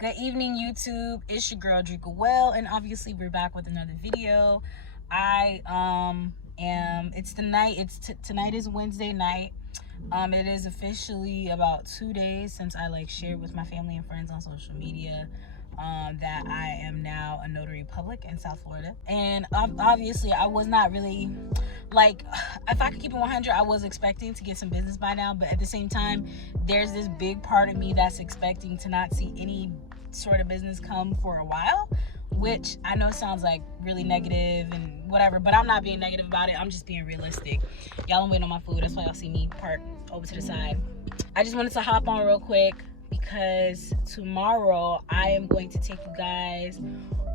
Good evening, YouTube. It's your girl Drika Well, and obviously we're back with another video. It's the night. Tonight is Wednesday night. It is officially about 2 days since I shared with my family and friends on social media that I am now a notary public in South Florida. And obviously I was not really if I could keep it 100, I was expecting to get some business by now, but at the same time there's this big part of me that's expecting to not see any sort of business come for a while, which I know sounds like really negative and whatever, but I'm not being negative about it. I'm just being realistic. Y'all, I'm waiting on my food. That's why y'all see me park over to the side. I just wanted to hop on real quick because tomorrow I am going to take you guys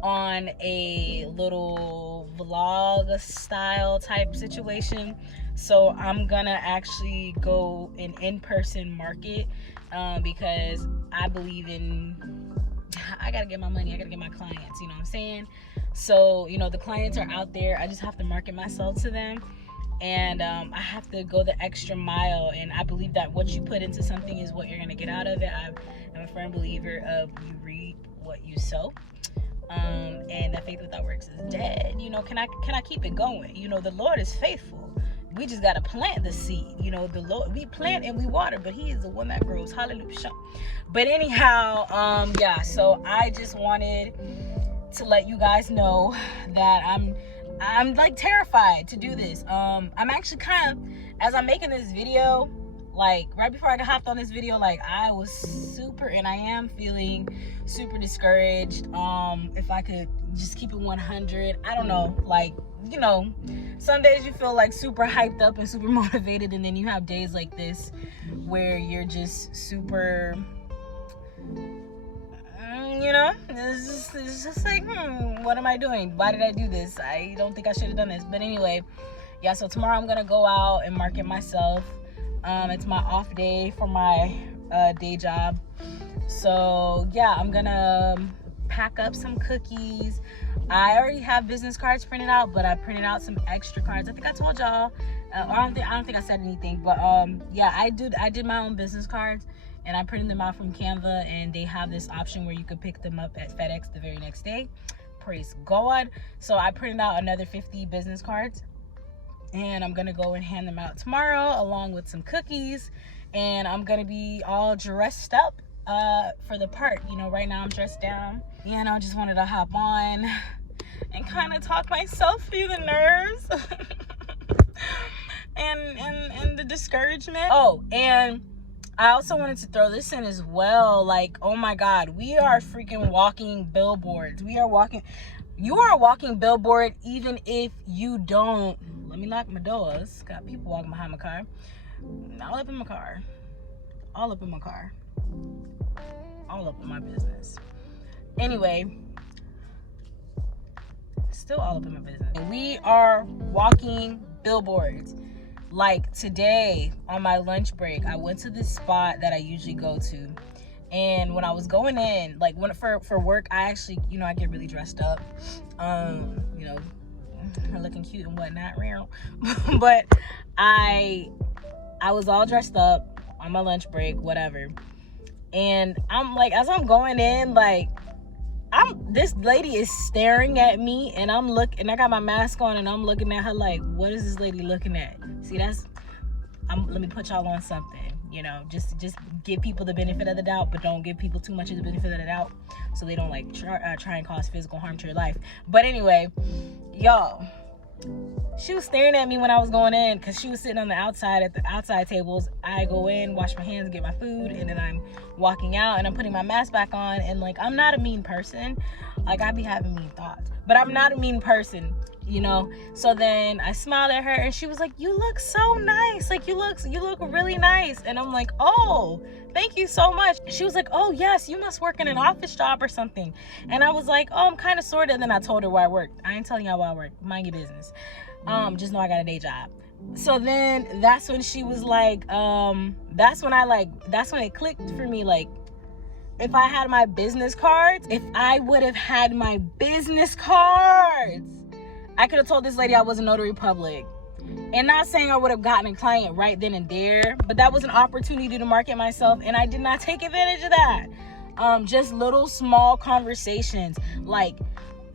on a little vlog style type situation. So I'm gonna actually go an in-person market because I believe I gotta get my money, I gotta get my clients, you know what I'm saying? So, the clients are out there. I just have to market myself to them. And I have to go the extra mile, and I believe that what you put into something is what you're gonna get out of it. I'm a firm believer of you reap what you sow. And that faith without works is dead. Can I keep it going? The Lord is faithful. We just gotta plant the seed. The Lord, we plant and we water, but He is the one that grows. Hallelujah. But anyhow, so I just wanted to let you guys know that I'm terrified to do this. I'm actually as I'm making this video, right before I got hopped on this video, I was super, and I am feeling super discouraged. If I could just keep it 100, I don't know, some days you feel super hyped up and super motivated, and then you have days like this where you're just super, it's just what am I doing? Why did I do this? I don't think I should have done this. But anyway, so tomorrow I'm gonna go out and market myself. It's my off day for my day job. So I'm gonna pack up some cookies. I already have business cards printed out, but I printed out some extra cards. I think I told y'all. I don't think I said anything, but I did my own business cards, and I printed them out from Canva, and they have this option where you could pick them up at FedEx the very next day. Praise God. So I printed out another 50 business cards, and I'm gonna go and hand them out tomorrow along with some cookies, and I'm gonna be all dressed up for the part. Right now I'm dressed down, and I just wanted to hop on and kind of talk myself through the nerves and the discouragement. Oh, and I also wanted to throw this in as well. Oh my God, we are freaking walking billboards. You are a walking billboard, even if you don't. Let me lock my doors. Got people walking behind my car. All up in my car. All up in my car. All up in my business. Anyway, still all up in my business. We are walking billboards. Today on my lunch break, I went to this spot that I usually go to, and when I was going in, for work, I actually, I get really dressed up, looking cute and whatnot, but I was all dressed up on my lunch break, whatever, and I'm as I'm going in, this lady is staring at me, and I got my mask on, and I'm looking at her what is this lady looking at? See, let me put y'all on something, just give people the benefit of the doubt, but don't give people too much of the benefit of the doubt, so they don't try and cause physical harm to your life. But anyway, y'all, she was staring at me when I was going in, because she was sitting on the outside at the outside tables. I go in, wash my hands, get my food, and then I'm walking out, and I'm putting my mask back on, and I'm not a mean person. I be having mean thoughts, but I'm not a mean person, so then I smiled at her, and she was like, "You look so nice, you look really nice." And I'm like, "Oh, thank you so much." She was like, "Oh yes, you must work in an office job or something." And I was like, "Oh, I'm kind of sort of." And then I told her where I worked. I ain't telling y'all where I work, mind your business. Just know I got a day job. So then that's when she was like, that's when it clicked for me, if I had my business cards, if I would have had my business cards, I could have told this lady I was a notary public. And not saying I would have gotten a client right then and there, but that was an opportunity to market myself, and I did not take advantage of that. just little small conversations like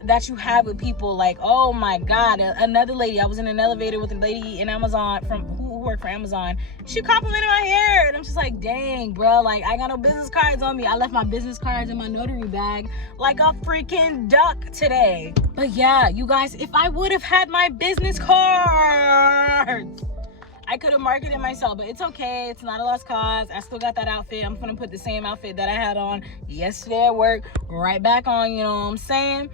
that you have with people. Like, oh my god, another lady, I was in an elevator with a lady in Amazon who worked for Amazon. She complimented my hair, and I'm just like, dang, bro, like, I got no business cards on me. I left my business cards in my notary bag like a freaking duck today. But yeah, you guys, if I would have had my business cards, I could have marketed myself, but it's okay. It's not a lost cause. I still got that outfit. I'm gonna put the same outfit that I had on yesterday at work right back on, you know what I'm saying?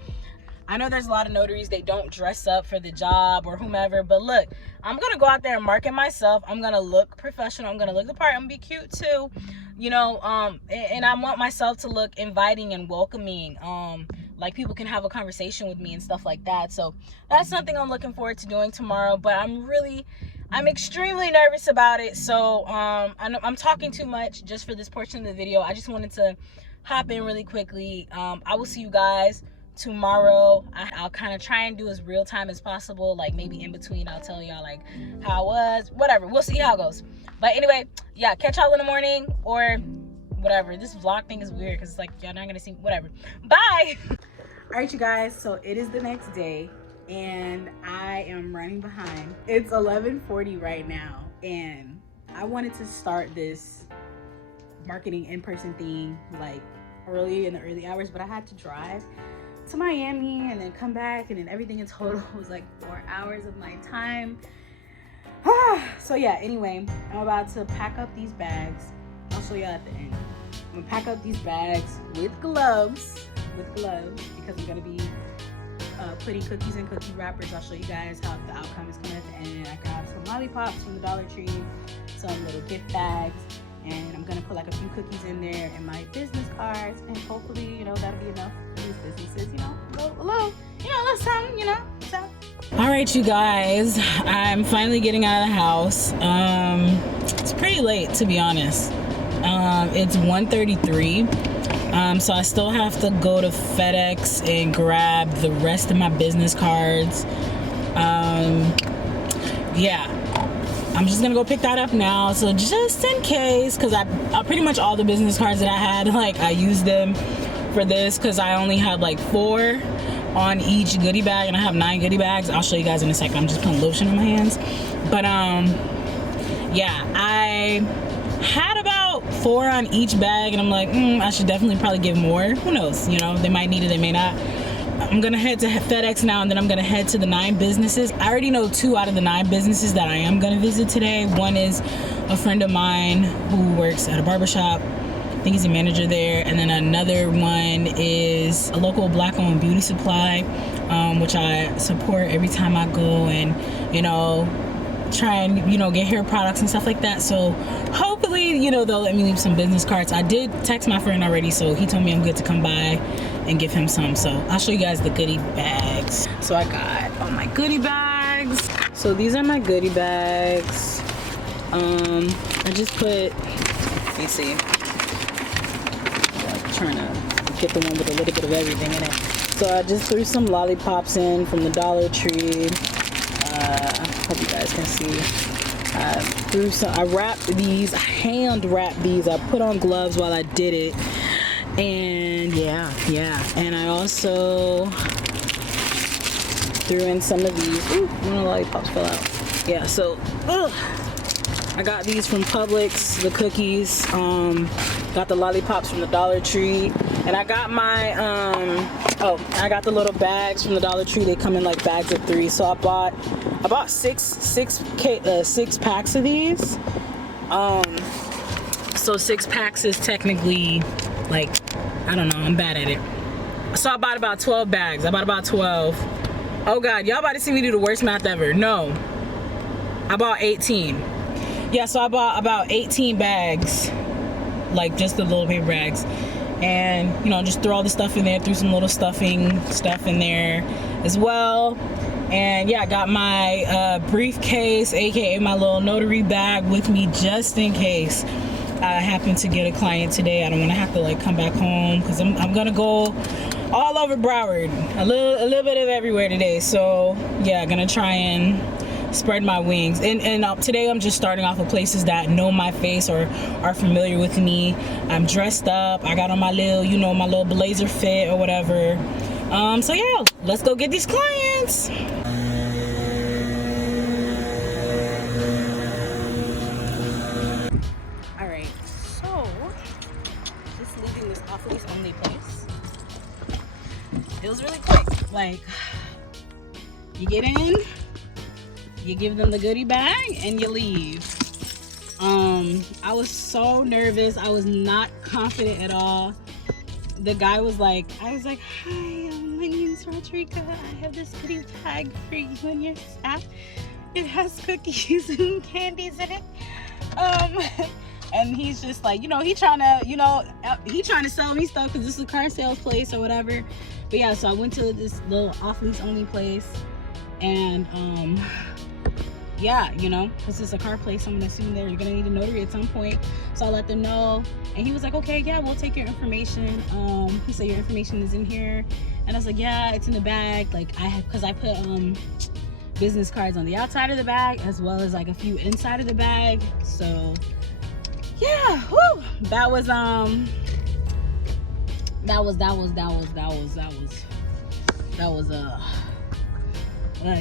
I know there's a lot of notaries, they don't dress up for the job or whomever, but look, I'm gonna go out there and market myself. I'm gonna look professional. I'm gonna look the part. I'm gonna be cute too, you know, and I want myself to look inviting and welcoming. Like people can have a conversation with me and stuff like that. So that's something I'm looking forward to doing tomorrow, but I'm extremely nervous about it. So I'm talking too much just for this portion of the video. I just wanted to hop in really quickly. I will see you guys tomorrow. I'll kind of try and do as real time as possible. Like maybe in between I'll tell y'all like how it was, whatever. We'll see how it goes. But anyway, yeah, catch y'all in the morning or whatever. This vlog thing is weird because it's like y'all not gonna see, whatever. Bye. All right, you guys, so it is the next day and I am running behind. It's 11:40 right now, and I wanted to start this marketing in-person thing like early in the early hours, but I had to drive to Miami and then come back, and then everything in total was like 4 hours of my time. So yeah, anyway, I'm about to pack up these bags. I'll show you at the end. I'm gonna pack up these bags with gloves because I'm gonna be putting cookies in cookie wrappers. I'll show you guys how the outcome is coming at the end. I grabbed some lollipops from the Dollar Tree, some little gift bags, and I'm gonna put like a few cookies in there and my business cards, and hopefully, you know, that'll be enough for these businesses, you know, a little something, you know, so. All right, you guys, I'm finally getting out of the house. It's pretty late, to be honest. It's 1:33. So I still have to go to FedEx and grab the rest of my business cards. Yeah, I'm just gonna go pick that up now. So just in case, because I pretty much all the business cards that I had, like I used them for this because I only had like 4 on each goodie bag, and I have 9 goodie bags. I'll show you guys in a second. I'm just putting lotion on my hands. But yeah, I had about 4 on each bag, and I'm like, I should definitely probably give more. Who knows? You know, they might need it, they may not. I'm gonna head to FedEx now, and then I'm gonna head to the 9 businesses. I already know 2 out of the 9 businesses that I am gonna visit today. One is a friend of mine who works at a barbershop. I think he's a manager there. And then another one is a local black-owned beauty supply, which I support every time I go and, you know, try and, you know, get hair products and stuff like that. So hopefully, you know, they'll let me leave some business cards. I did text my friend already, so he told me I'm good to come by and give him some. So I'll show you guys the goodie bags. So I got all my goodie bags. So these are my goodie bags. I just put, let me see, I'm trying to get the one with a little bit of everything in it. So I just threw some lollipops in from the Dollar Tree. Hope you guys can see. I wrapped these, I hand wrapped these. I put on gloves while I did it. And yeah. And I also threw in some of these. Ooh, one of the lollipops fell out. Yeah, so I got these from Publix, the cookies. Got the lollipops from the Dollar Tree. And I got my, I got the little bags from the Dollar Tree. They come in like bags of 3. So I bought six packs of these. So 6 packs is technically like, I don't know, I'm bad at it. So I bought about 12 bags. I bought about 12. Oh God, y'all about to see me do the worst math ever. No, I bought 18. Yeah, so I bought about 18 bags, like just the little paper bags. And, you know, just throw all the stuff in there, threw some little stuffing stuff in there as well. And yeah, I got my briefcase, aka my little notary bag with me just in case I happen to get a client today. I don't want to have to like come back home because I'm gonna go all over Broward, a little bit of everywhere today. So yeah, gonna try and spread my wings. And today I'm just starting off with places that know my face or are familiar with me. I'm dressed up. I got on my little, you know, my little blazer fit or whatever. So yeah, let's go get these clients. All right, so just leaving this off-lease only place. It was really quick. Like, you get in, you give them the goodie bag, and you leave. I was so nervous. I was not confident at all. The guy was like, I was like, hi, my name is Drika. I have this goodie bag for you and your staff. It has cookies and candies in it. And he's just like, you know, he trying to sell me stuff because this is a car sales place or whatever. But yeah, so I went to this little off-lease only place, and yeah, you know, because it's a car place, I'm gonna assume they're gonna need a notary at some point. So I let them know, and he was like, okay, yeah, we'll take your information. He said your information is in here, and I was like, yeah, it's in the bag. Like I have, because I put business cards on the outside of the bag as well as like a few inside of the bag. So yeah, whoo, that was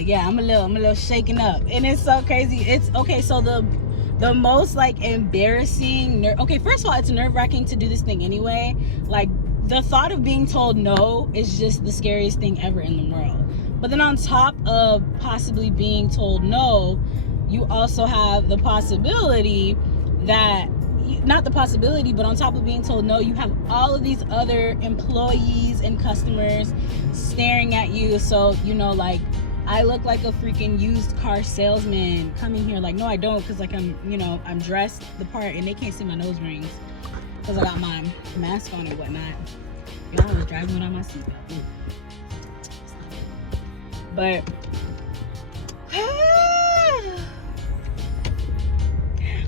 yeah, I'm a little shaken up, and it's so crazy. It's okay. So the most like embarrassing okay, first of all, it's nerve-wracking to do this thing anyway. Like the thought of being told no is just the scariest thing ever in the world. But then on top of possibly being told no, you also have the possibility that, not the possibility, but on top of being told no, you have all of these other employees and customers staring at you. So, you know, like, I look like a freaking used car salesman coming here. Like, no, I don't, because like I'm dressed the part, and they can't see my nose rings because I got my mask on and whatnot. Y'all, I was driving without my seatbelt. But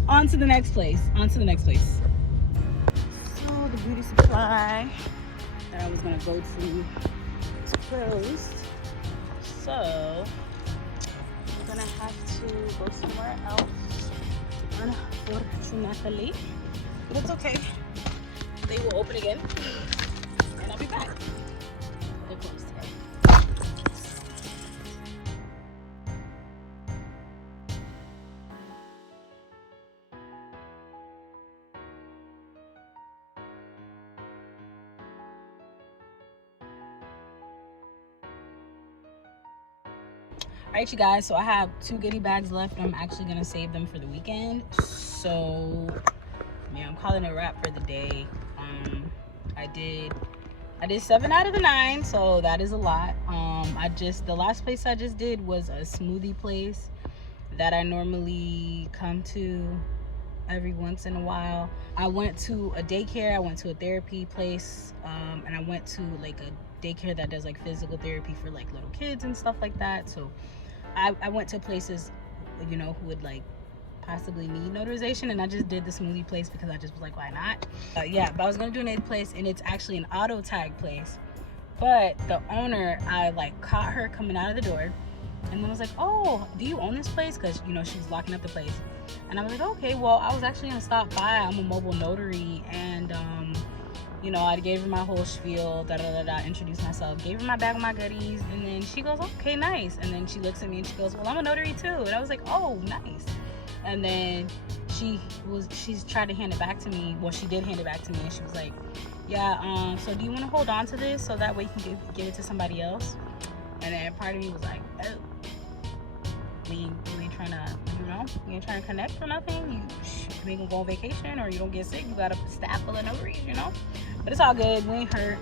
on to the next place. So the beauty supply that I was gonna go to is closed. So I'm gonna have to go somewhere else, unfortunately. But it's okay. They will open again, and I'll be back. They're closed today. Alright, you guys, so I have 2 goodie bags left. I'm actually gonna save them for the weekend. So yeah, I'm calling it a wrap for the day. I did 7 out of the 9, so that is a lot. The last place I just did was a smoothie place that I normally come to every once in a while. I went to a daycare, I went to a therapy place, and I went to like a daycare that does like physical therapy for like little kids and stuff like that. So I went to places, you know, who would like possibly need notarization, and I just did the smoothie place because I just was like, why not? Yeah, but I was gonna do another place, and it's actually an auto tag place. But the owner, I like caught her coming out of the door, and then I was like, oh, do you own this place? Because, you know, she was locking up the place. And I was like, okay, well, I was actually gonna stop by. I'm a mobile notary, and you know, I gave her my whole spiel, introduced myself, gave her my bag of my goodies, and then she goes, okay, nice. And then she looks at me and she goes, well, I'm a notary too. And I was like, oh, nice. And then she's tried to hand it back to me. Well, she did hand it back to me, and she was like, yeah, so do you want to hold on to this so that way you can give it to somebody else? And then part of me was like, oh, we ain't trying to, you know, we ain't trying to connect or nothing. You ain't gonna go on vacation, or you don't get sick. You got a staff full of notaries, you know. But it's all good. We ain't hurt.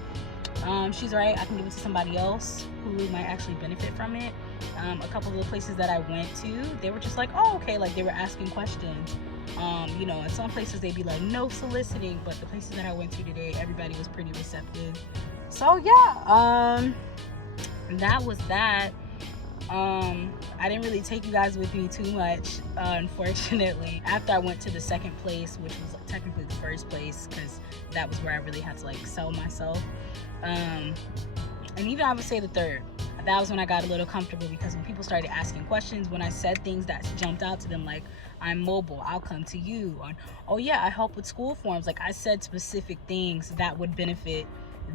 She's right. I can give it to somebody else who might actually benefit from it. A couple of the places that I went to, they were just like, oh, okay. Like, they were asking questions. You know, in some places they'd be like, no soliciting. But the places that I went to today, everybody was pretty receptive. So yeah, that was that. I didn't really take you guys with me too much, unfortunately. After I went to the second place, which was technically the first place, because that was where I really had to like sell myself. And even I would say the third. I that was when I got a little comfortable, because when people started asking questions, when I said things that jumped out to them, like, I'm mobile, I'll come to you, or, oh yeah, I help with school forms, like I said specific things that would benefit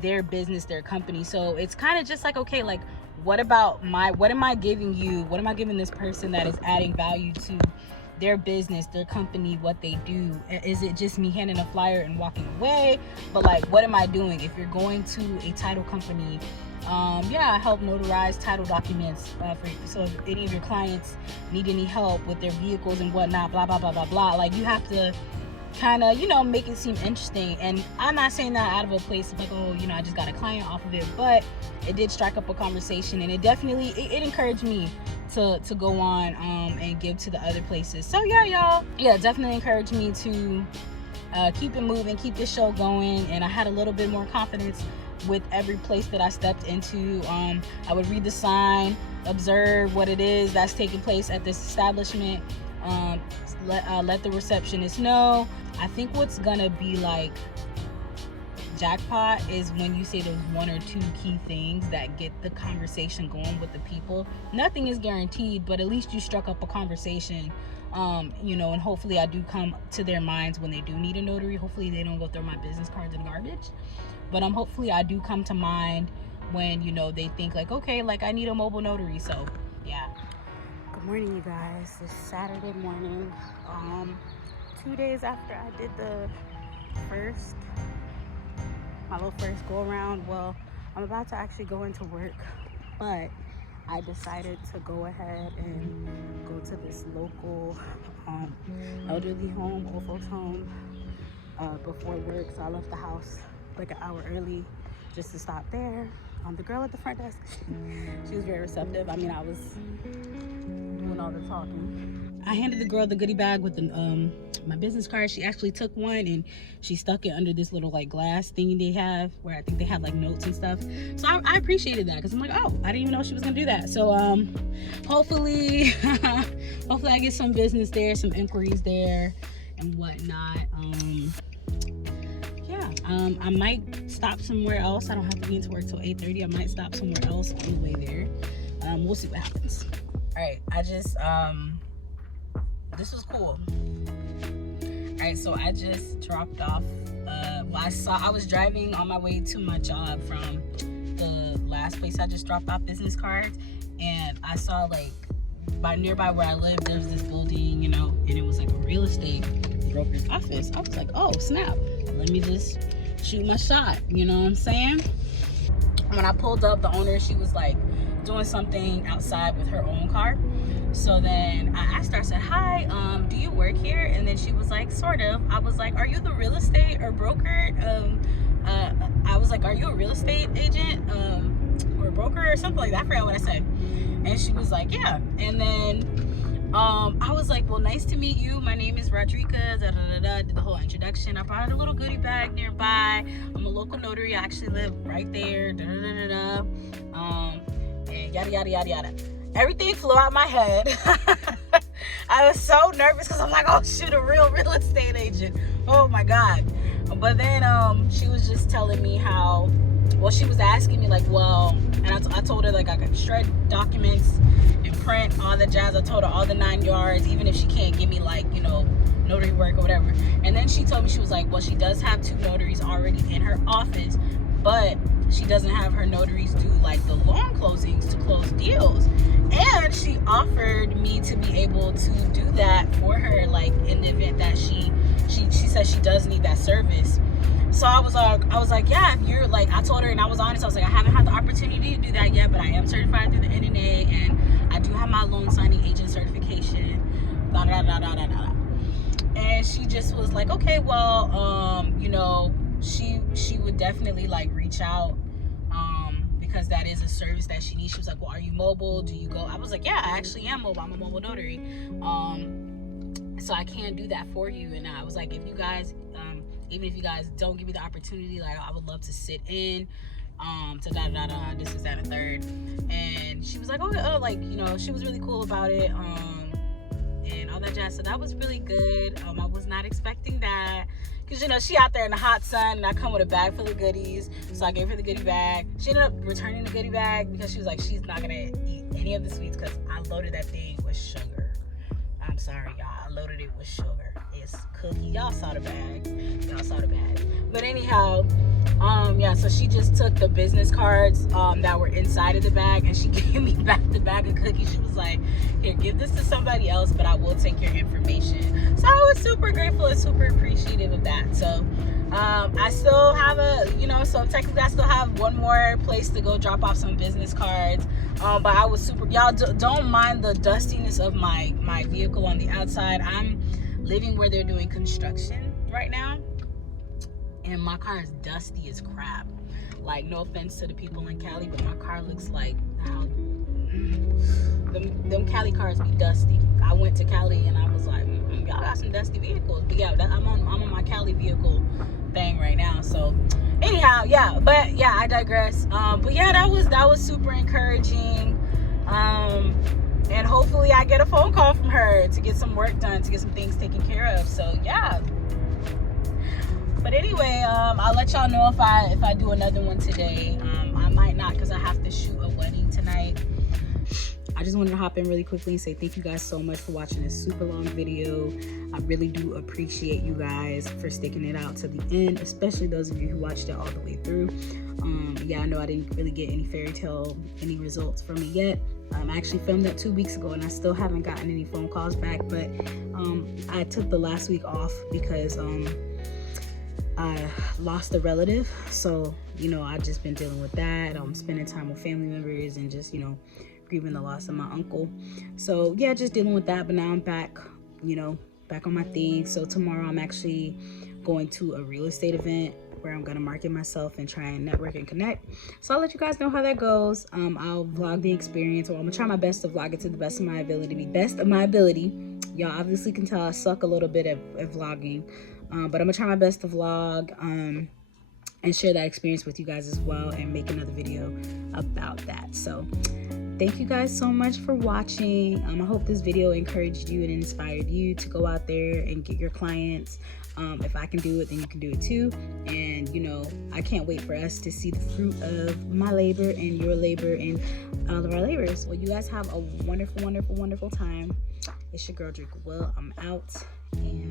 their business, their company. So it's kind of just like, okay, like, what am I giving you, what am I giving this person that is adding value to their business, their company, what they do? Is it just me handing a flyer and walking away? But like, what am I doing? If you're going to a title company, I help notarize title documents for you. So if any of your clients need any help with their vehicles and whatnot, blah blah blah blah blah, like, you have to kind of, make it seem interesting. And I'm not saying that out of a place of like, oh, I just got a client off of it, but it did strike up a conversation, and it definitely it encouraged me to go on and give to the other places. So yeah, y'all, definitely encouraged me to keep it moving, keep this show going. And I had a little bit more confidence with every place that I stepped into. I would read the sign, observe what it is that's taking place at this establishment, let the receptionist know. I think what's gonna be like jackpot is when you say those one or two key things that get the conversation going with the people. Nothing is guaranteed, but at least you struck up a conversation, and hopefully I do come to their minds when they do need a notary. Hopefully they don't go throw my business cards in the garbage, but hopefully I do come to mind when they think like, okay, like, I need a mobile notary. So yeah. Good morning, you guys. It's Saturday morning, 2 days after I did my little first go around. Well, I'm about to actually go into work, but I decided to go ahead and go to this local elderly home, old folks home, before work. So I left the house like an hour early just to stop there. The girl at the front desk, she was very receptive. I mean, I was doing all the talking. I handed the girl the goodie bag with the my business card. She actually took one and she stuck it under this little like glass thingy they have, where I think they have like notes and stuff. So I appreciated that, because I'm like, oh, I didn't even know she was gonna do that. So hopefully I get some business there, some inquiries there and whatnot. I might stop somewhere else. I don't have to be into work till 8:30. I might stop somewhere else on the way there. We'll see what happens. All right, I just this was cool. All right, so I just dropped off. I was driving on my way to my job from the last place I just dropped off business cards, and I saw like nearby where I live, there's this building, and it was like a real estate broker's office. I was like, oh snap, let me just shoot my shot. You know what I'm saying? When I pulled up, the owner, she was like doing something outside with her own car. So then I asked her, I said, hi, do you work here? And then she was like, sort of. I was like, are you the real estate or broker? I was like, are you a real estate agent or a broker or something like that? I forgot what I said. And she was like, yeah. And then I was like, well, nice to meet you. My name is Drika. Did the whole introduction. I brought a little goodie bag nearby. I'm a local notary. I actually live right there. And yada, yada, yada, yada. Everything flew out my head. I was so nervous because I'm like, oh shoot, a real estate agent. Oh my God. But then she was just telling me how, well, she was asking me like, well, and I told her like I could shred documents and print all the jazz. I told her all the 9 yards, even if she can't give me like, notary work or whatever. And then she told me, she was like, well, she does have 2 notaries already in her office, but she doesn't have her notaries do like the loan closings to close deals. And she offered me to be able to do that for her, like in the event that she says she does need that service. So I was like, yeah, if you're like, I told her, and I was honest, I was like, I haven't had the opportunity to do that yet, but I am certified through the NNA, and I do have my loan signing agent certification, blah, blah, blah, blah, blah, blah. And she just was like, okay, well, she would definitely like reach out, because that is a service that she needs. She was like, well, are you mobile? Do you go? I was like, yeah, I actually am mobile. I'm a mobile notary. So I can do that for you. And I was like, if you guys, even if you guys don't give me the opportunity, like I would love to sit in, to this is that and third. And she was like, oh, like, she was really cool about it. And all that jazz. So that was really good. I was not not expecting that. Because, you know, she out there in the hot sun, and I come with a bag full of goodies. So I gave her the goodie bag. She ended up returning the goodie bag because she was like, she's not going to eat any of the sweets because I loaded that thing with sugar. I'm sorry, y'all. I loaded it with sugar. It's cookie. Y'all saw the bag. Y'all saw the bag. But anyhow, yeah, so she just took the business cards that were inside of the bag, and she gave me back the bag of cookies. She was like, here, give this to somebody else, but I will take your information. So I was super grateful and super appreciative of that. So I still have so technically I still have one more place to go drop off some business cards. But I was super, y'all don't mind the dustiness of my vehicle on the outside. I'm living where they're doing construction right now, and my car is dusty as crap. Like, no offense to the people in Cali, but my car looks like how them Cali cars be dusty. I went to Cali and I was like, y'all got some dusty vehicles. But yeah, I'm on my Cali vehicle thing right now. So anyhow, yeah, but yeah, I digress. But yeah, that was super encouraging. And hopefully I get a phone call from her to get some work done, to get some things taken care of. So yeah. But anyway, I'll let y'all know if I do another one today. I might not, because I have to shoot a wedding tonight. I just wanted to hop in really quickly and say thank you guys so much for watching this super long video. I really do appreciate you guys for sticking it out to the end, especially those of you who watched it all the way through. Yeah, I know I didn't really get any results from it yet. I actually filmed that 2 weeks ago, and I still haven't gotten any phone calls back, but I took the last week off because I lost a relative. So, you know, I've just been dealing with that. Spending time with family members and just, you know, grieving the loss of my uncle. So yeah, just dealing with that. But now I'm back, you know, back on my thing. So tomorrow I'm actually going to a real estate event where I'm gonna market myself and try and network and connect. So I'll let you guys know how that goes. I'll vlog the experience, or I'm gonna try my best to vlog it to the best of my ability. Y'all obviously can tell I suck a little bit at vlogging, but I'm gonna try my best to vlog and share that experience with you guys as well, and make another video about that. So thank you guys so much for watching. I hope this video encouraged you and inspired you to go out there and get your clients. If I can do it, then you can do it too. And you know, I can't wait for us to see the fruit of my labor and your labor and all of our labors. Well, you guys have a wonderful, wonderful, wonderful time. It's your girl Drika. Well, I'm out, and